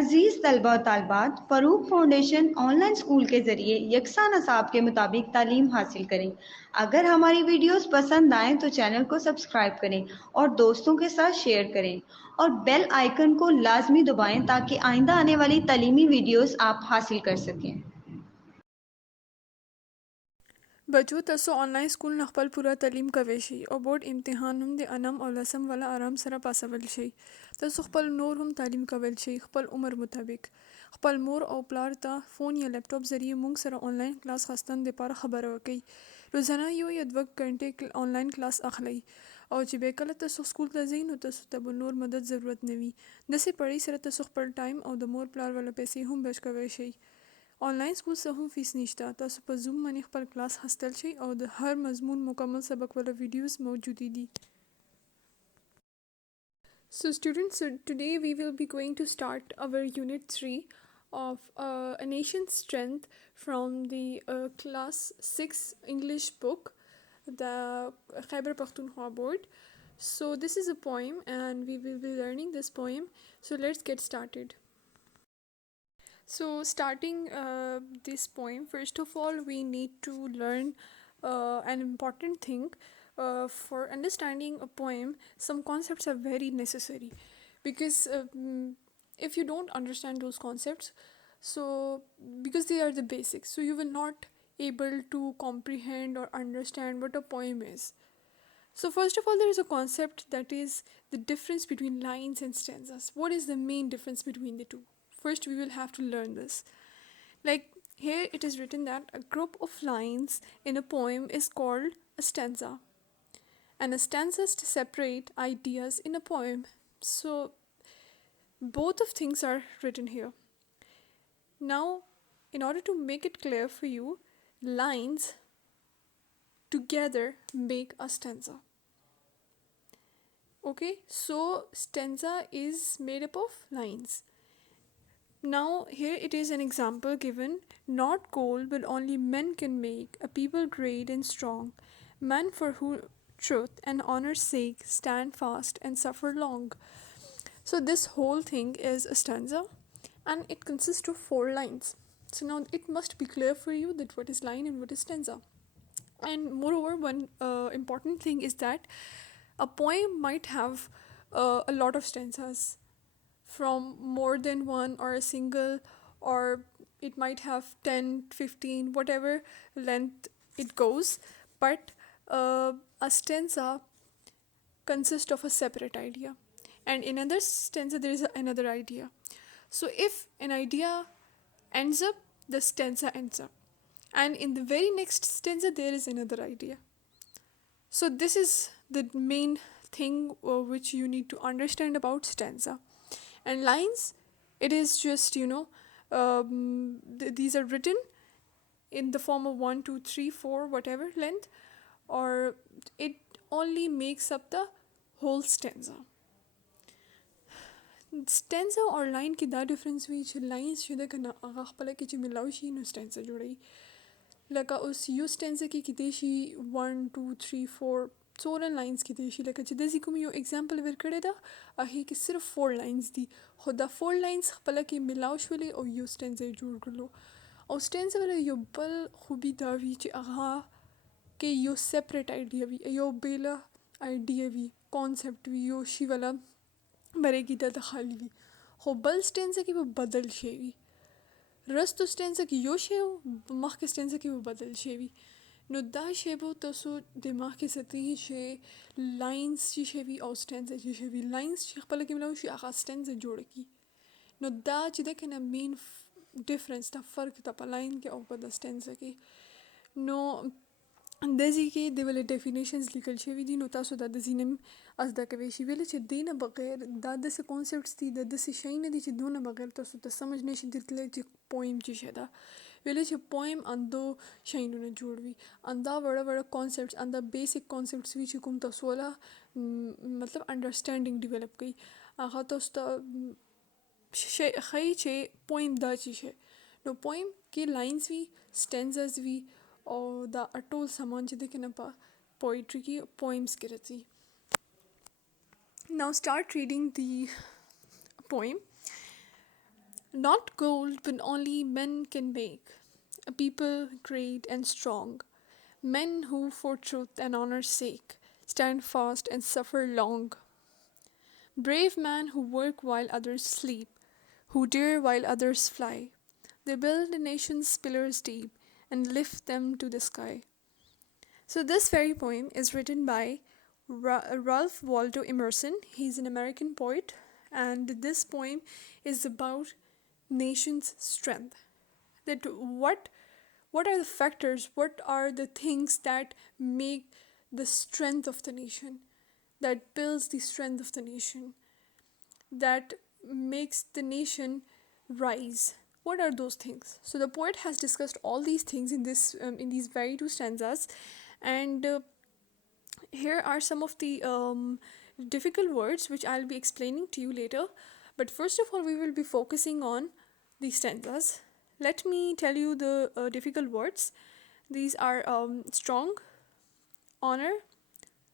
عزیز طلبہ و طالبات، فروق فاؤنڈیشن آن لائن اسکول کے ذریعے یکساں نصاب کے مطابق تعلیم حاصل کریں۔ اگر ہماری ویڈیوز پسند آئیں تو چینل کو سبسکرائب کریں اور دوستوں کے ساتھ شیئر کریں اور بیل آئیکن کو لازمی دبائیں تاکہ آئندہ آنے والی تعلیمی ویڈیوز آپ حاصل کر سکیں۔ بچو تاسو آنلاین سکول نه خپل پوره تعلیم کوي شي او بورډ امتحان هم د انم او لسم والا آرام سره پاسول شي. تاسو خپل نور هم تعلیم کول شي خپل عمر مطابق. خپل مور او پلار ته فون یا لیپټاپ ذریعے مونږ سره آنلاین کلاس خاصتن د پاره خبره وکړي. روزانه یو یا 2 غنټې آنلاین کلاس اخلي او چې به کله تاسو سکول ته ځئ نو تاسو ته نور مدد ضرورت نه وي. داسې پړی سره تاسو خپل ټایم او د مور پلار والا پیسې هم بچ کوی شي. آنلاین سکول څه هم فیس نشته. تاسو په زوم باندې خپل کلاس حاصل شي او د هر مضمون مکمل سبق والا ویډیوز موجود دي. So students, today we will be going to start our unit 3 of A Nation's Strength from the class 6 English book, the Khyber Pakhtunkhwa board. So this is a poem and we will be learning this poem. So let's get started. So starting this poem, first of all we need to learn an important thing. For understanding a poem, some concepts are very necessary because if you don't understand those concepts, so because they are the basics, so you will not able to comprehend or understand what a poem is. So first of all, there is a concept that is the difference between lines and stanzas. What is the main difference between the two? First we will have to learn this. Like here it is written that a group of lines in a poem is called a stanza, and a stanza is to separate ideas in a poem. So both of things are written here. Now in order to make it clear for you, lines together make a stanza. Okay, so stanza is made up of lines. Now here it is an example given. Not gold but only men can make a people great and strong, men for who truth and honor's sake stand fast and suffer long. So this whole thing is a stanza and it consists of 4 lines. So now it must be clear for you that what is line and what is stanza. And moreover, one important thing is that a poem might have a lot of stanzas from more than one or a single, or it might have 10, 15, whatever length it goes, but a stanza consists of a separate idea, and in another stanza there is another idea. So if an idea ends up, the stanza ends up, and in the very next stanza there is another idea. So this is the main thing which you need to understand about stanza. And lines, it is just these are written in the form of 1, 2, 3, 4 whatever length, or it only makes up the whole stanza. Stanza or line ki da difference وی چې lines چې د کنه هغه خپل کې چې ملاوي شي نو stanza جوړي. لکه اوس یو stanza کې کېدای شي 1, 2, 3, 4 څورن لاینز کې دی شي. لکه چې داسې کوم یو اگزامپل ورکړی ده هغې کې صرف 4 لاینز دي، خو دا 4 لاینز خپله کې ملاو شولې او یو سټینزه یې جوړ کړلو. او سټینزه والا یو بل خوبي دا وي چې هغه کې یو سپریټ آیډیا وي، یو بیله آیډیا وي، کانسیپټ وي، یو شي والا برېږي دا د خالي وي. خو بل سټینزه کې به بدل شی وي، رستو سټینزه کې یو شی و، مخکې سټینزه کې به بدل شی وي. نو دا شی به تاسو دماغ کې ساتئ چې لاینز چې شی وي او سټینزه چې شی وي. لاینز چې خپله کې ملاو شي هغه سټینزه جوړه کړي. نو دا چې ده که نه مین ډفرنس دا فرق ده په لاین کې او په د سټینزه کې. نو داسې کې د ولې ډیفینیشنز لیکل شوي دي، نو تاسو دا د ځینې هم زده کوی شي. ویلې چې دې نه بغیر دا داسې کانسیپټس دي، دا داسې شی نه دي چې دونه بغیر تاسو ته سمجھ نه شي درتلی چې پویم چې شی ده. ویلې چې پویم اندو شیانو نه جوړ وي، اندا وړه وړه کانسیپټس، اندا بیسک کانسیپټس وي چې کوم تاسو والا مطلب انډرسټینډینګ ډیولپ کوي. هغه تاسو ته ښایي چې پویم دا چې شی. نو پویم کې لاینز وي، سټینزز وي، او دا ټول سامان چې دی که نه په پوئټري کې پویمز کې راځي. Now start reading the poem. Not gold, but only men can make a people great and strong. Men who, for truth and honor's sake, stand fast and suffer long. Brave men who work while others sleep, who dare while others fly. They build a nation's pillars deep and lift them to the sky. So, this very poem is written by Ralph Waldo Emerson. He's an American poet, and this poem is about nation's strength. That what are the factors, what are the things that make the strength of the nation, that builds the strength of the nation, that makes the nation rise? What are those things? So the poet has discussed all these things in these very two stanzas, and here are some of the difficult words which I'll be explaining to you later. But first of all, we will be focusing on the stanzas. Let me tell you the difficult words. These are strong, honor,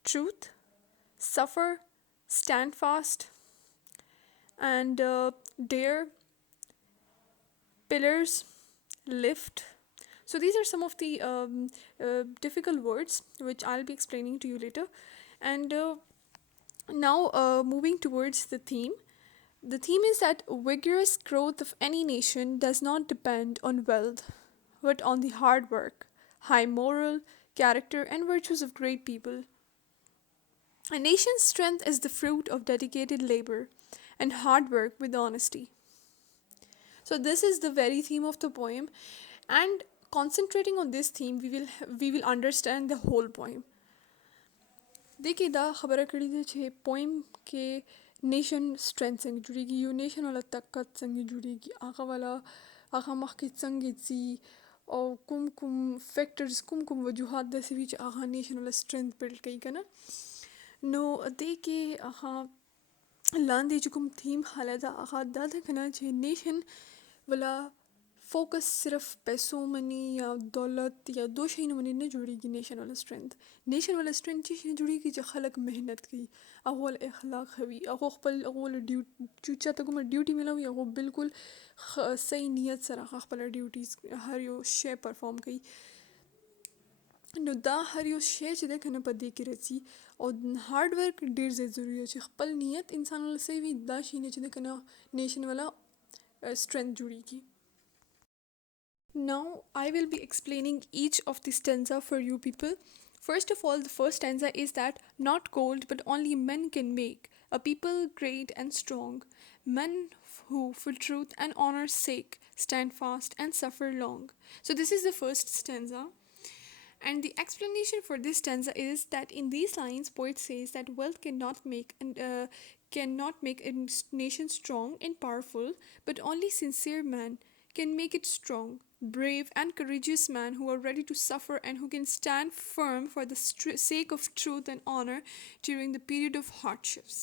truth, suffer, stand fast, and dare, pillars, lift. So these are some of the difficult words which I'll be explaining to you later. And now moving towards the theme. The theme is that vigorous growth of any nation does not depend on wealth, but on the hard work, high moral, character, and virtues of great people. A nation's strength is the fruit of dedicated labor and hard work with honesty. So this is the very theme of the poem, and concentrating on this theme, we will understand the whole poem. देखिए دا खबर कड़ी दे छे poem के nation strength संग जुड़ेगी यो nation वाला ताकत संग जुड़ेगी आगा मखी संग जी और कुम फैक्टर्स कुम वजूहात दसे बीच आगा नेशन वाला स्ट्रेंथ बिल्ड कई का ना नो दे के आगा लांदे जुकुम थीम हालत आगा दादा कना छे नेशन वाला फोकस सिर्फ पैसों मनी या दौलत या दो शई मनी न जुड़ेगी नेशन वाला स्ट्रेंथ चीज जुड़ेगी जो खलक मेहनत की अगोल अखलाक हवी अगोल ड्यूटी तक ड्यूटी मिला हुई अगो बिल्कुल सही नियत सर खपल ड्यूटीज हर यो शे परफॉर्म की नो दा हर यो शे च देख न पदी की रची और हार्ड वर्क डेर जे जरूरी है खपल नियत इंसान वाला से भी दा शीने च देख न नेशन वाला strength जुड़ेगी. Now I will be explaining each of the stanza for you people. First of all, the first stanza is that not gold but only men can make a people great and strong, men who for truth and honor's sake stand fast and suffer long. So this is the first stanza, and the explanation for this stanza is that in these lines poet says that wealth cannot make a nation strong and powerful, but only sincere men can make it strong. Brave and courageous men who are ready to suffer and who can stand firm for the sake of truth and honor during the period of hardships.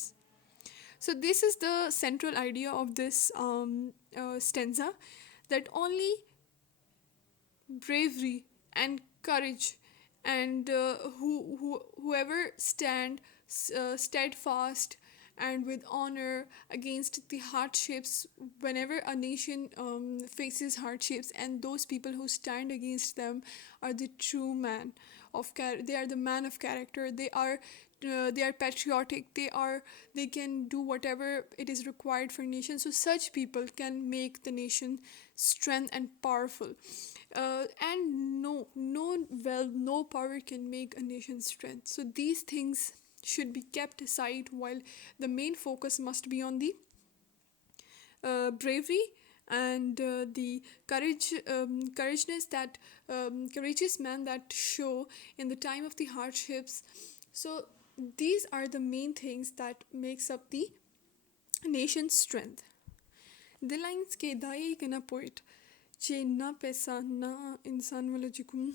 So this is the central idea of this stanza, that only bravery and courage and whoever stand steadfast and with honor against the hardships, whenever a nation faces hardships, and those people who stand against them are the true man of they are the man of character. They are patriotic. They can do whatever it is required for nation. So such people can make the nation strength and powerful. And no power can make a nation strength. So these things should be kept aside, while the main focus must be on the bravery and the courageous courageous men that show in the time of the hardships. So these are the main things that makes up the nation's strength. The lines के दाई के ना poet चे ना पैसा ना इंसान वाला जिकुम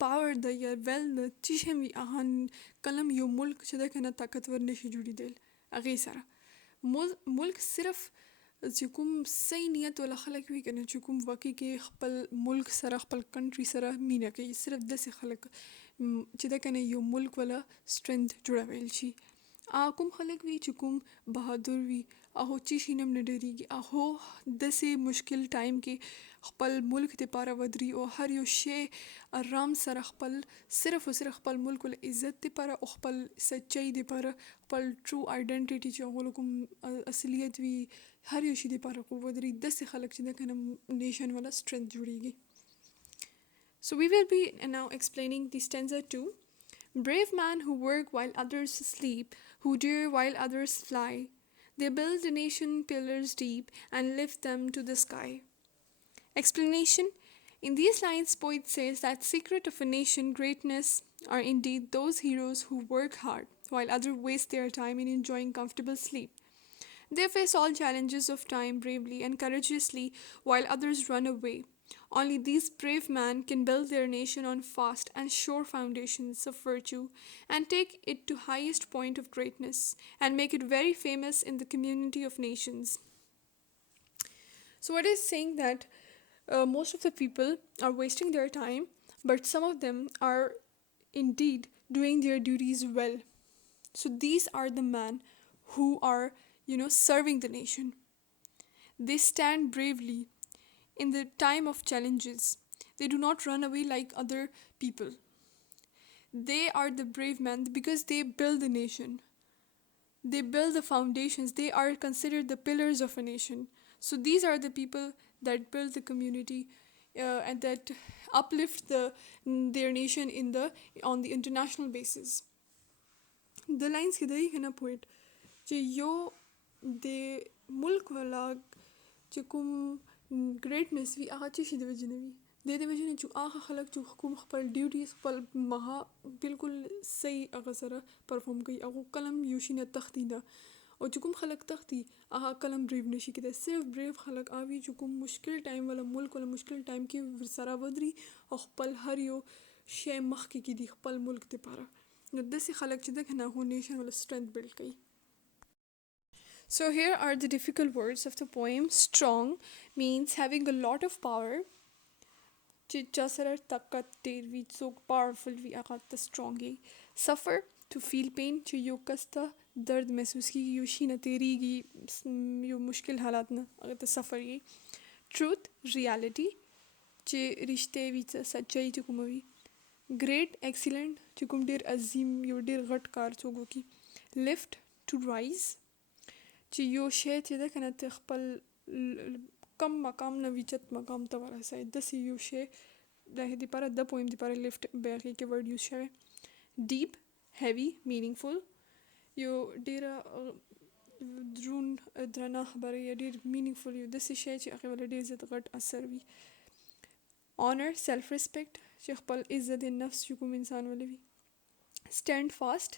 power the या वेल चीज़ें भी आहान कलम यो मुल्क चदा कना ताकतवर नशी जुड़ी देल अगे सारा मुल्क सिर्फ जिकुम सही नियत वाला खलक भी कना जिकुम वाकई के खपल मुल्क सरा खपल कंट्री सरा मीना के सिर्फ 10 खलक चदा कना यो मुल्क वाला स्ट्रेंथ जुड़ा वेल छी کوم خلک وي چې کوم بهادر وي هغه چې شي نه هم نه ډریږي، هغه داسې مشکل ټایم کې خپل ملک دپاره ودري او هر یو شی آرام سره خپل صرف او صرف خپل ملک له عزت دپاره او خپل سچۍ دپاره خپل ټرو آیډنټیټي چې هغو له کوم اصلیت وي هر یو شي دپاره خو ودري، داسې خلک چې ده که نه نیشن والا سټرنث جوړیږي. So we will be now explaining the stanza 2. Brave men who work while others sleep, who dare while others fly. They build a nation pillars deep and lift them to the sky. Explanation. In these lines, poet says that secret of a nation greatness are indeed those heroes who work hard while others waste their time in enjoying comfortable sleep. They face all challenges of time bravely and courageously while others run away. Only these brave men can build their nation on fast and sure foundations of virtue and take it to highest point of greatness and make it very famous in the community of nations. So what is saying that most of the people are wasting their time, but some of them are indeed doing their duties well. So these are the men who are, serving the nation. They stand bravely in the time of challenges. They do not run away like other people. They are the brave men because they build the nation. They build the foundations. They are considered the pillars of a nation. So these are the people that build the community and that uplift their nation on the international basis. The lines kida hi na poet چې یو د ملک والا چې کوم ګریټنس وي هغه څه شي د وجې نه وي، د دې وجې نه چې هغه خلک چې کوم خپل ډیوټیز خپل مها بالکل صحیح هغه سره پرفارم کوي، هغه کله هم یو شي نه تښتي نه، او چې کوم خلک تښتي هغه کله هم بریو نشي کېدی. صرف بریو خلک هغه وي چې کوم مشکل ټایم والا ملک والا مشکل ټایم کې ورسره ودري او خپل هر یو شی مخکې کېږدي خپل ملک دپاره. نو داسې خلک چې ده که نه هغو نیشن والا سټرنث بلډ کوي. So here are the difficult words of the poem. Strong means having a lot of power. چې چا سره طاقت ډېر وي، څوک پاورفل وي هغه ته strong یي. Suffer to feel pain چې یو کس ته درد محسوس کېږي، یو شي نه تېرېږي، یو مشکل حالات نه هغه ته suffer یي. Truth reality چې رښتیا وي، څه سچایي چې کومه وي. Great excellent چې کوم ډېر عظیم یو ډېر غټ کار څوک وکړي. Lift to rise چې یو شی چې ده که نه ته خپل کم مقام نه ویچت مقام ته ورسوي، داسې یو شی د هغې دپاره د پویم دپاره لیفټ بیا هغې کې ورډ یوز شوی. ډیپ هیوي مینینګفل یو ډېره درنه خبره یا ډېر مینینګفل یو داسې شی چې هغې والا ډېر زیات غټ اثر وي. آنر سیلف ریسپیکټ چې خپل عزت نفس چې کوم انسان والا وي. سټینډ فاسټ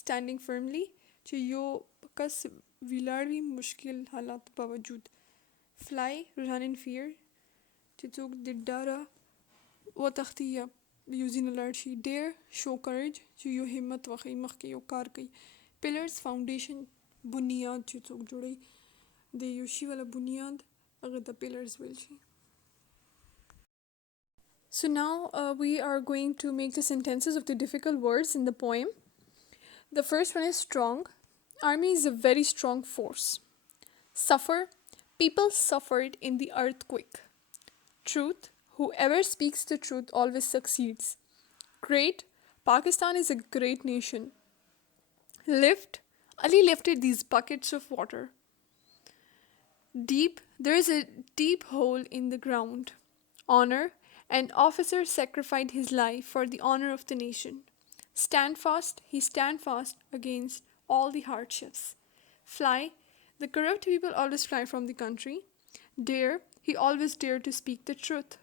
سټینډینګ فرملی چې یو کس ویلاړ وي مشکل حالات باوجود. فلای رن ان فیر چې څوک د ډاره وتښتي یا یو ځای نه لاړ شي. ډیر شو کریج چې یو همت وښیي مخکې یو کار کوي. پلرز فاونډیشن بنیاد چې څوک جوړوي د یو شي والا بنیاد هغه ته پلرز ویل شي. So now we are going to make the sentences of the difficult words in the poem. The first one is strong. Army is a very strong force. Suffer. People suffered in the earthquake. Truth. Whoever speaks the truth always succeeds. Great. Pakistan is a great nation. Lift. Ali lifted these buckets of water. Deep. There is a deep hole in the ground. Honor. An officer sacrificed his life for the honor of the nation. Stand fast. He stand fast against all the hardships. Fly. The corrupt people always fly from the country. Dare. He always dared to speak the truth.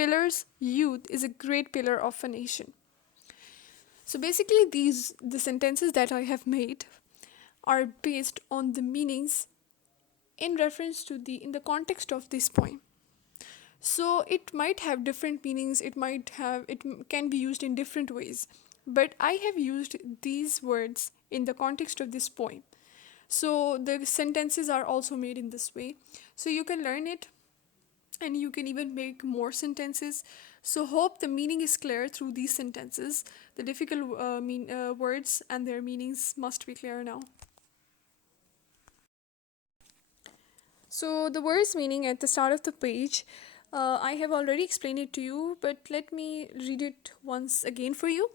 Pillars. Youth is a great pillar of a nation. So basically the sentences that I have made are based on the meanings in reference to in the context of this poem. So it might have different meanings, it can be used in different ways, but I have used these words in the context of this poem. So the sentences are also made in this way. So you can learn it and you can even make more sentences So hope the meaning is clear through these sentences. The difficult words and their meanings must be clear now. So the words meaning at the start of the page, I have already explained it to you, but let me read it once again for you.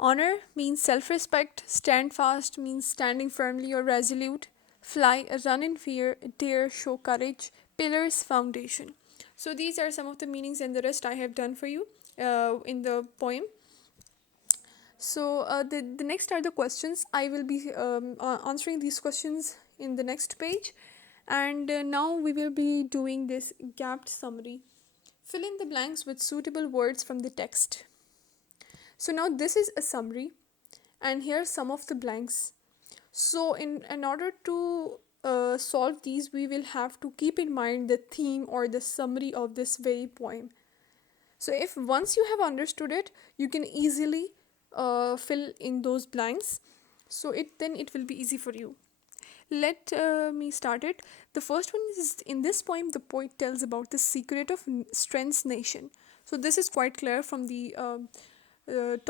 Honor means self-respect. Stand fast means standing firmly or resolute. Fly, run in fear. Dare, show courage. Pillars, foundation. So these are some of the meanings, and the rest I have done for you in the poem. So the next are the questions. I will be answering these questions in the next page. And now we will be doing this gapped summary. Fill in the blanks with suitable words from the text. So now this is a summary, and here are some of the blanks. So in order to solve these, we will have to keep in mind the theme or the summary of this very poem. So if once you have understood it, you can easily fill in those blanks. So then it will be easy for you. Let me start it. The first one is, in this poem, the poet tells about the secret of strength's nation. So this is quite clear from the the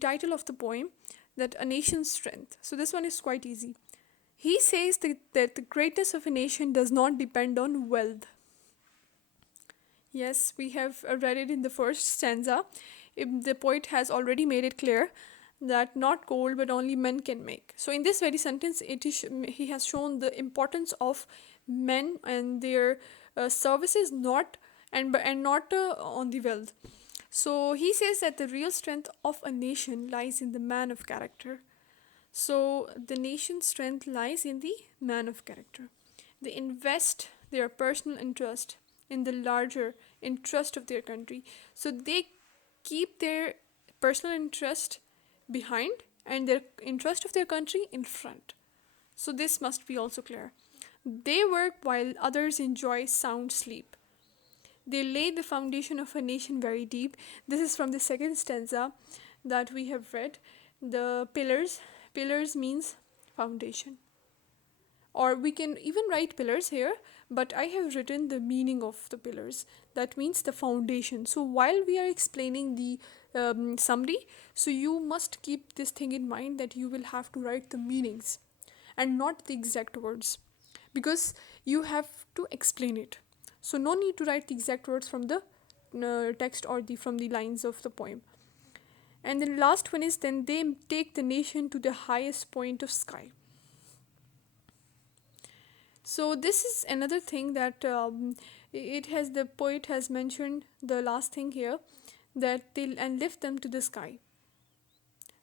title of the poem, that a nation's strength. So this one is quite easy. He says that the greatness of a nation does not depend on wealth. Yes, we have read it in the first stanza. The poet has already made it clear that not gold but only men can make. So in this very sentence, he has shown the importance of men and their services, not on the wealth. So he says that the real strength of a nation lies in the man of character. So the nation's strength lies in the man of character. They invest their personal interest in the larger interest of their country. So they keep their personal interest behind and their interest of their country in front. So this must be also clear. They work while others enjoy sound sleep. They lay the foundation of a nation very deep. This is from the second stanza that we have read. The pillars means foundation, or we can even write pillars here, but I have written the meaning of the pillars. That means the foundation. So while we are explaining the summary, so you must keep this thing in mind, that you will have to write the meanings and not the exact words, because you have to explain it. So no need to write the exact words from the text or from the lines of the poem. And the last one is, then they take the nation to the highest point of sky. So this is another thing that the poet has mentioned the last thing here, that they'll lift them to the sky.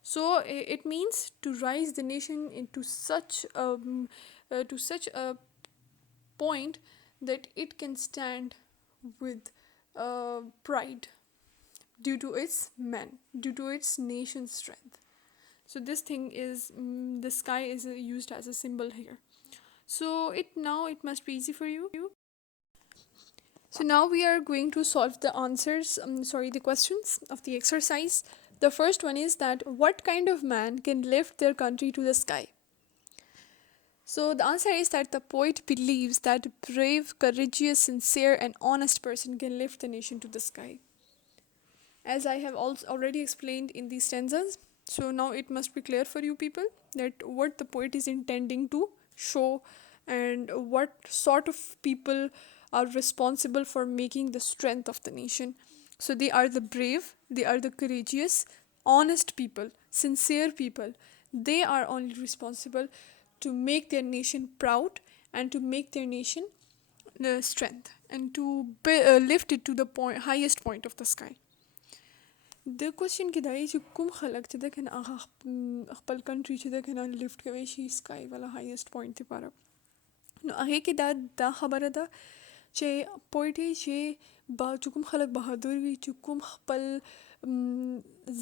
So it means to rise the nation into such a point that it can stand with pride due to its men, due to its nation's strength. So this thing is, the sky is used as a symbol here. So it must be easy for you. So now we are going to solve the the questions of the exercise. The first one is that, what kind of man can lift their country to the sky? So the answer is that the poet believes that a brave, courageous, sincere and honest person can lift the nation to the sky. As I have already explained in these stanzas, so now it must be clear for you people that what the poet is intending to show and what sort of people are responsible for making the strength of the nation. So they are the brave, they are the courageous, honest people, sincere people. They are only responsible to make their nation proud and to make their nation strength and to lift it to the highest point of the sky. The question كده چې کوم خلک چې د کنه خپل کنټری چې د کنه لیفت کوي شي سکای والا هایست پوینټ لپاره، نو هغه کې دا خبره ده چې پویټ چې کوم خلک بهادر وي، چې کوم خپل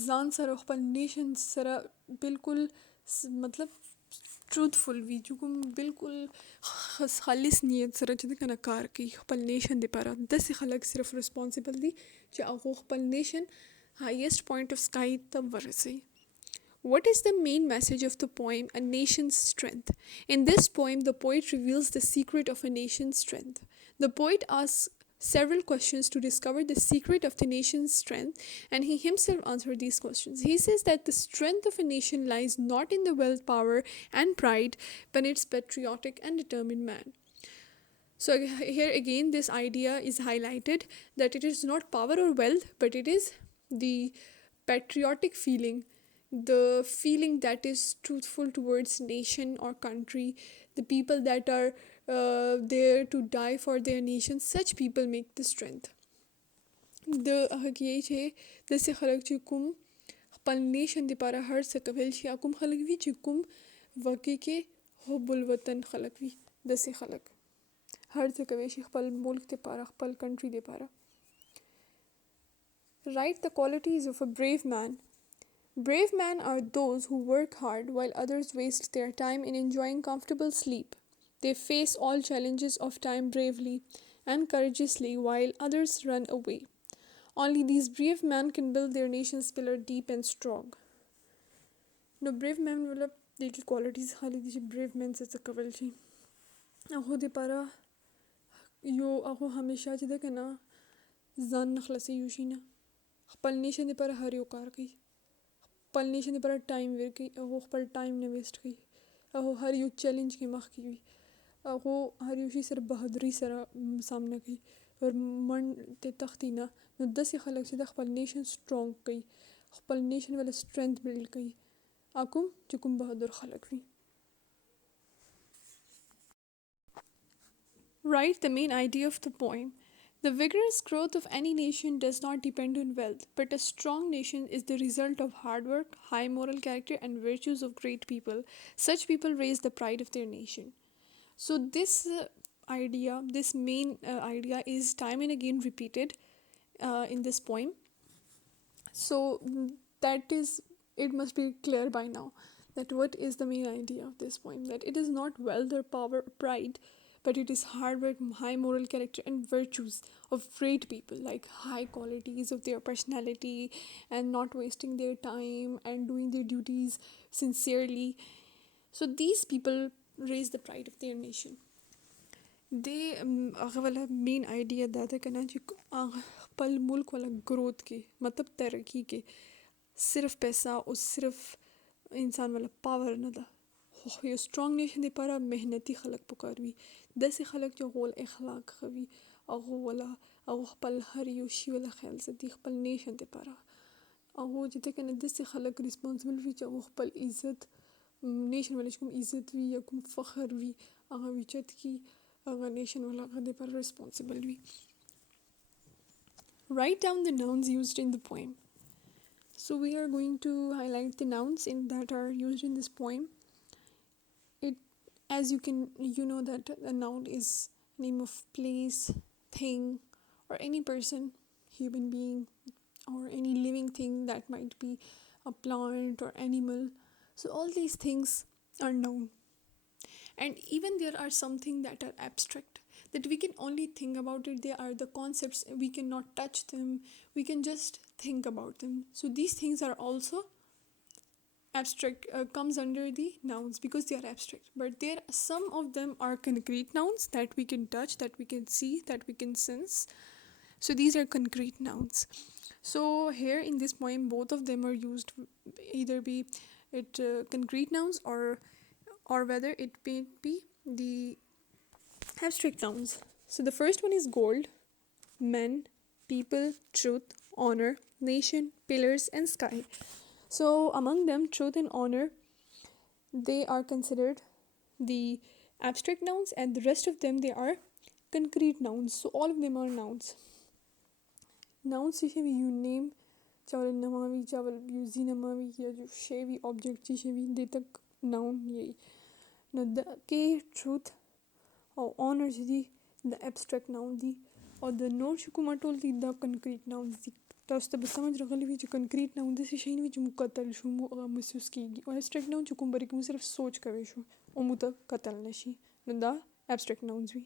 ځان سره خپل نیشن سره بالکل مطلب ټروتفل وي، چې کوم بالکل خالص نیت سره چې د کنه کار کوي خپل نیشن لپاره، داسې خلک صرف ریسپانسبل دي چې هغه خپل نیشن highest point of sky ته ورسي. What is the main message of the poem, A Nation's Strength? In this poem, the poet reveals the secret of a nation's strength. The poet asks several questions to discover the secret of the nation's strength, and he himself answered these questions. He says that the strength of a nation lies not in the wealth, power, and pride, but in its patriotic and determined man. So here again, this idea is highlighted that it is not power or wealth, but it is the patriotic feeling, the feeling that is truthful towards nation or country, the people that are there to die for their nation. Such people make the strength. د هغه یی چې داسې خلک چې کوم خپل نیشن دپاره هر څه کولی شي، یا کوم خلک وي چې کوم واقع کې حب الوطن خلک وي، داسې خلک هر څه کولی شي خپل ملک دپاره، خپل کنټري دپاره. Write the qualities of a brave man. Brave men are those who work hard while others waste their time in enjoying comfortable sleep. They face all challenges of time bravely and courageously while others run away. Only these brave men can build their nation's pillar deep and strong. No, brave men मतलब the qualities खाली the brave men से कवल ची. अहो दे पारा यो अहो हमेशा चिदा कना ज़ान नखलसे यूशीना. خپل نیشن دپاره هر یو کار کوي، خپل نیشن دپاره ټایم ویر کوي، هغه خپل ټایم نه ویسټ کوي، هغه هر یو چیلنج کې مخکې وي، هغه هر یو شي سره بهادري سره سامنا کوي اور منډې تښتي نه. نو داسې خلک چې د خپل نیشن سټرانګ کوي، خپل نیشن والا سټرینث بلډ کوي، کوم چې کوم بهادر خلک وي. Write the main idea of the poem. The vigorous growth of any nation does not depend on wealth, but a strong nation is the result of hard work, high moral character, and virtues of great people. Such people raise the pride of their nation. So this idea, this main idea is time and again repeated in this poem. So that is, it must be clear by now that what is the main idea of this poem, that it is not wealth or power or pride, but it is hard work, high moral character, and virtues of great people, like high qualities of their personality and not wasting their time and doing their duties sincerely. So these people raise the pride of their nation. They هغه والا مین آئیڈیا دا ده کنه چې خپل ملک والا گروتھ کې مطلب ترقی کې صرف پیسہ او صرف انسان والا پاور نه ده. یو سترانګ نیشن دپاره محنتي خلک پکار وي، داسې خلک چې هغه ول اخلاق ښه وي، هغه والا هغه خپل هر یو شي والا خیال ساتي خپل نیشن دپاره، هغه چې ده کنه داسې خلک ریسپانسبل وي چې هغه خپل عزت نیشن والا چې کوم عزت وي یا کوم فخر وي هغه اوچت کړي، هغه نیشن والا هغه دپاره ریسپانسبل وي. Write down the nouns used in the poem. So we are going to highlight the nouns that are used in this poem. As you know that a noun is name of place, thing, or any person, human being, or any living thing that might be a plant or animal. So all these things are noun. And even there are something that are abstract, that we can only think about it. They are the concepts, we cannot touch them, we can just think about them. So these things are also abstract, comes under the nouns because they are abstract, but there some of them are concrete nouns that we can touch, that we can see, that we can sense. So these are concrete nouns. So here in this poem both of them are used, either be it concrete nouns or whether it may be the abstract nouns. So the first one is gold, men, people, truth, honor, nation, pillars, and sky. So among them, truth and honor, they are considered the abstract nouns, and the rest of them, they are concrete nouns. So all of them are nouns. Nouns जिसे भी you name, चावल नमावी, चावल यूज़ी नमावी, या जो शे भी object जिसे भी दे तक noun यही. Now the के truth or honor जिदी the abstract noun the, or the note شكوماتول the the concrete nouns the. تاسو ته به سمجھ راغلی وي چې کنکریټ ناون داسې شی نه وي چې موږ کتل شو مو هغه محسوس کېږي، او ابسټریکټ ناون چې کوم باره کې موږ صرف سوچ کوی شو او موږ ته کتل نه شي، نو دا ابسټریکټ ناونز وي.